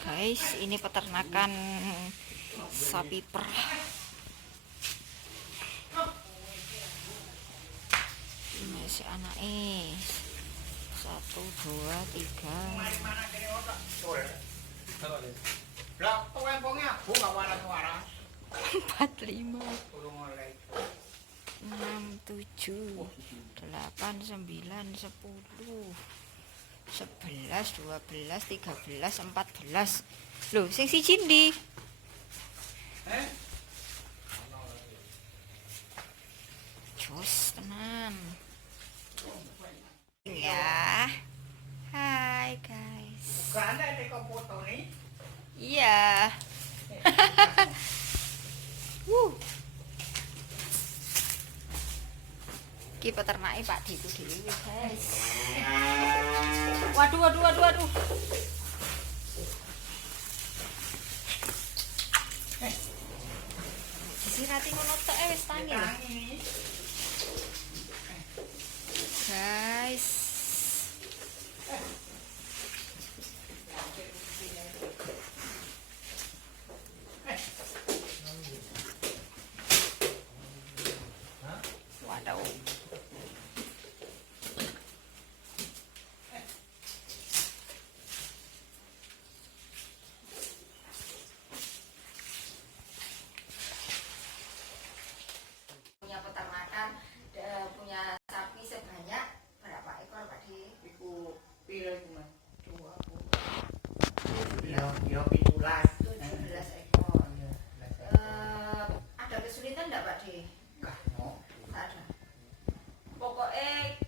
Guys, ini peternakan sapi perah. Ini si anaknya 1, 2, 3, 4, 5, 6, 7, 8, 9, 10, 11, 12, 13, 14. Loh, sing siji ndi? Jos tenan. Ya. Hai guys. Iya. Ki peternake Pak Diku dhewe, guys. Waduh. Disirati ngono tok wis tangi lho. Guys. Waduh. Punya peternakan, punya sapi sebanyak berapa ekor Pak Di? Iku piro iku Mas? 17 ekor. Ada kesulitan enggak Pak Di? Enggak Ada. Pokoknya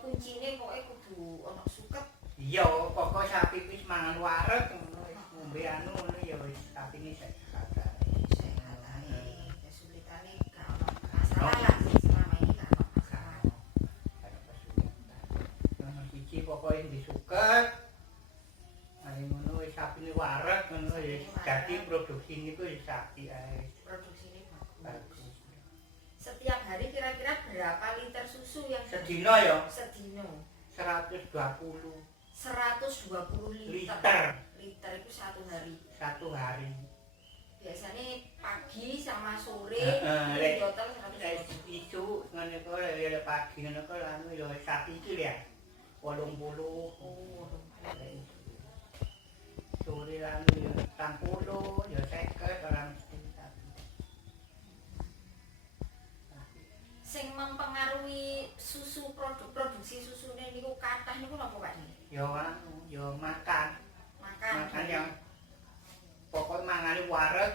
kuncinya pokoknya kudu ono suket. Iya, pokok sapi wis mangan wareg ngono wis ngombe anu ngono ya wis sapine sehat. Sehat ae. Kesulitane gak ono masalah lah. Selama ini gak ono masalah. Ono siji pokoke disuket. Mari ngono wis sapine wareg ngono ya dadi produksi niku wis sapi ae. Produksinya bagus. Bagus. Setiap hari kira-kira berapa liter susu yang Sedina ya sedino? 120 120 liter. Liter itu satu hari. Satu hari. Biasanya pagi sama sore Lek total 120. itu ngono kok ya pagi ngono kok anu ya sapi iki ya 80. Oh, Sore anu ya 60 ya 50 orang sapi. Sing mempengaruhi susu produksi susune niku kathah niku napa Pak Di? Ya anu ya makan yang pokok mangane wareg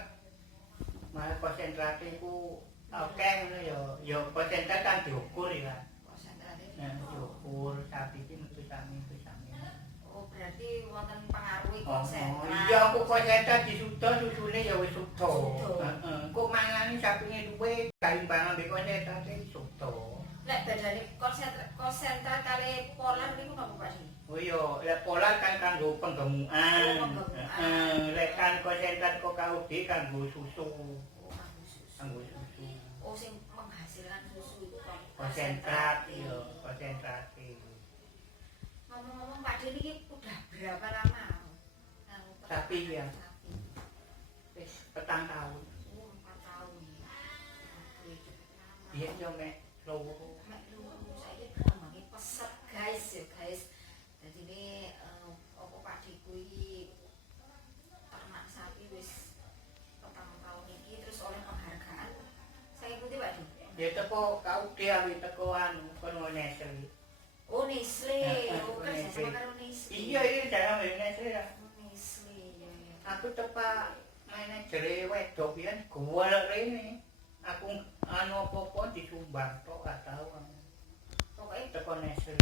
malah konsentrasi ku akeh ngono ya konsentrat kan diukur ya. Konsentrate. Nah, diukur sapi iki metu sami. Oh, berarti wonten pengaruhi Oh, konsentrat. iya aku konsentrat disudo susune ya wis sudo. Sudo. Heeh. Kok mangane sapine duwe kaimbangan mbek konsentrat iki sudo. Lek bedane konsentrat kali polar niku napa Pak Di? Oh iya, lek polar kan kanggo penggemukan. Oh, penggemukan. Lek kan konsentrat kok KUD kanggo susu. Oh, susu. Kanggo susu. Oh, sing menghasilkan susu itu kan Konsentrat iya, konsentrat. Ngomong-ngomong Pak Di niki udah berapa lama? Sapi ya. Sapi. Wis 4 tahun. Oh, 4 tahun. Oke, cepet lama. Iya yo mek lowo. Mek lu saiki berkembangnya pesat guys ya guys. Jadi ini apa Pak Diku iki ternak sapi wis 4 tahun iki terus oleh penghargaan. Saya ikuti Pak Di. Ya teko KUD awi teko anu kono Nestle. Oh Nestle, oh Nestle. kerja sama karo Nestle. Iya iki dalam Nestle ya. Oh, Nestle ya ya. Aku tepak manajer wedok pian golek rene. Aku anu apa-apa disumbang tok gak tau. Pokoknya Teko Nestle.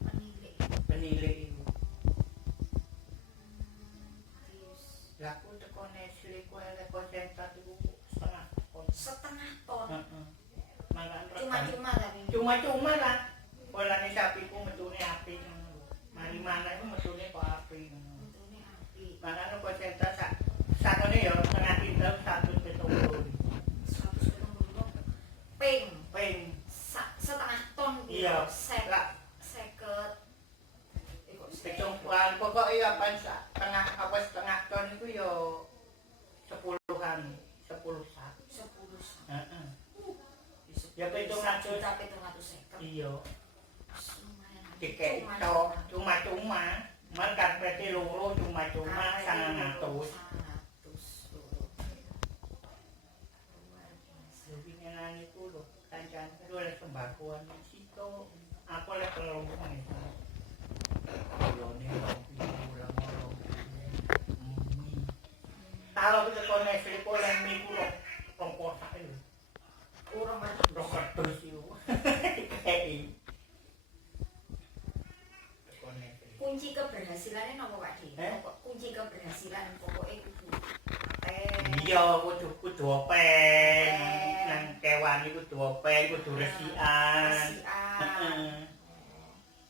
penilik. Penilik iku. Terus Lah aku teko Nestle ku elek konsentrat iku setengah ton. setengah ton. Heeh. Malah Cuma-cuma tapi. cuma lah. Polane sapiku metune apik ngono. Mari mana iku metune kok apik ngono. Untune apik. Makane konsentrat sakone ya setengah liter 170. Heeh. Bisa Ya 700. juta 750. Iya. Lumayan. Diketo cuma-cuma. Man karpete loro cuma-cuma 900. 900 loro. Luar biasa. Jadi nyenang iku lho, kancan kuwi oleh sembakoan sito. Aku oleh telung nih. Lone ulang kalau kita konek selipo oleh mie ku rong kotak lho. Urang Rong kertas iku. Kayak kunci keberhasilannya nopo Pak Di? Kunci keberhasilan pokoknya kudu iya kudu openg nang kewan iku kudu openg kudu resikan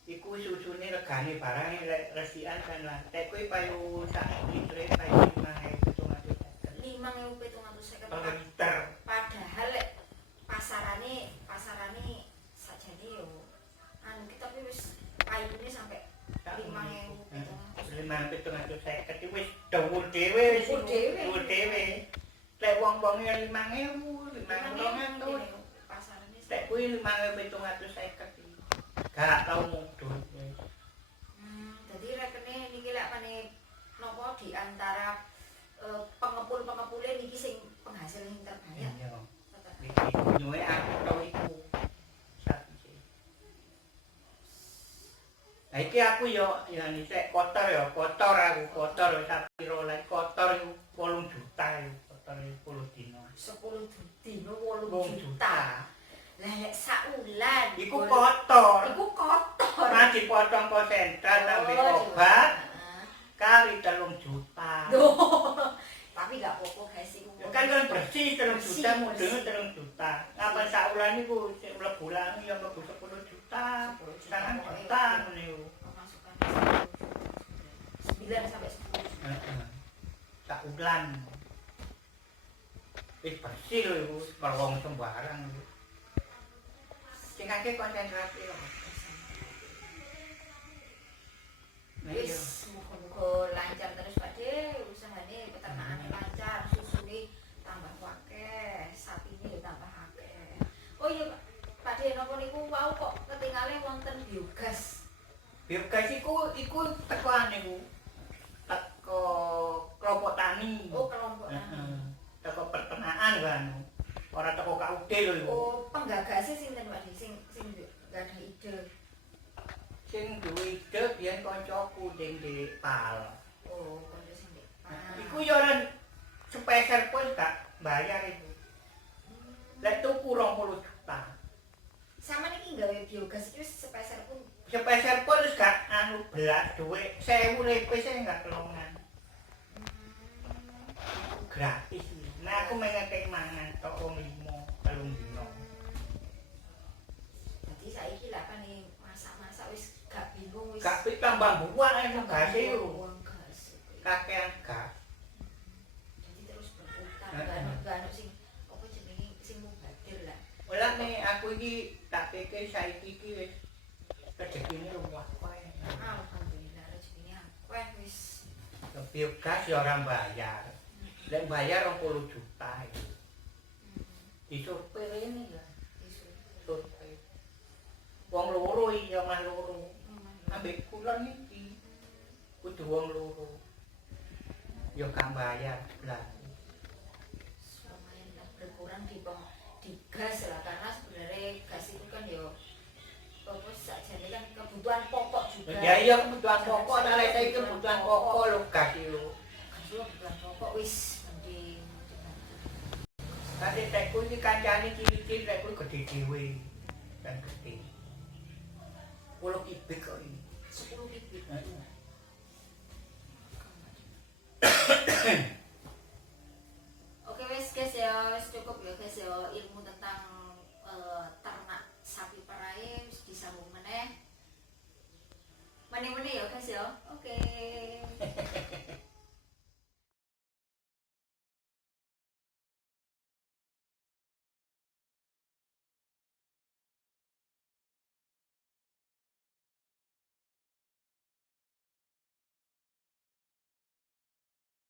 iku susune regane barang lek resikan kan lah tek kuwi payu sak litre payu 5.750 per liter padahal lek pasarane sajane yo anu kita wis payune sampai 5.750 wis dhuwur dhewe wis dhuwur dhewe lek wong-wong 5.000 5.200 pasarane lek kuwi 5.750 gak tau mudhun dadi rekene niki lek pane napa di antara pengepul-pengepule niki sing penghasil sing terbanyak iya iki nyuwe aku tau iku nah iki aku yo yani sik kotor aku sapi rolas kotor iku 8 juta iku kotor 10 dino 10 dino 8 juta lah lek saulan iku kotor nah dipotong konsentrat sampe obat kali 3 juta tapi gak apa-apa guys iku kan bersih 3 juta mudune 3 juta ngapa saulan iku sik mlebu lan yo mlebu 10 juta 9 juta ngene iku 9 sampai 10. Tak ulan. Bersih lho iku, kalau wong sembarang iku. Sing akeh konsentrasi lho. Wis muga-muga lancar terus Pak De, usahane peternakane lancar, susune tambah akeh, sapine tambah akeh. Oh iya Pak De, napa niku wau kok ketingale wonten biogas. Biogas iku teko niku. Teko kelompok tani. Oh, kelompok tani. Teko peternakan kan. Ora teko KUD lho iku. Oh, penggagase sinten Pak De sing gadah ide. Sing duwe ide biyen kancaku ning Pal. Oh, kanca sing Iku yo ora sepeser pun gak bayar iku. Lek tuku 20 juta. Sama niki gawe biogas iki sepeser pun wis gak anu belas dhuwit 1000 lepe sing gak kelongan. Gratis. Nah aku mengekek mangan tok 25 3 dino. Dadi saiki lah kan masak-masak wis gak bingung wis. Gak tambah buah enak gase yo. Kakean gas. Jadi terus berputar gak sing apa jenenge sing mubadir lah. Olah nek aku iki tak pikir saiki iki wis rezekine luwih koe. Alhamdulillah rezekine akeh wis. Biogas ya ora bayar. Lek bayar 20 juta iki. Disurvei rene ya. Survei. Wong loro iki ya mah loro. Ambek kula niki kudu wong loro. Ya gak bayar belas. Lumayan lah berkurang di gas lah karena sebenarnya gas itu kan ya apa sakjane kan kebutuhan pokok juga. Ya iya kebutuhan pokok, ta lek saiki kebutuhan pokok lho gas yo. Kebutuhan pokok wis mending. Kate tekku iki kancane cilik-cilik tekku gede dhewe. Dan gede. 10 kubik kok iki. 10 kubik.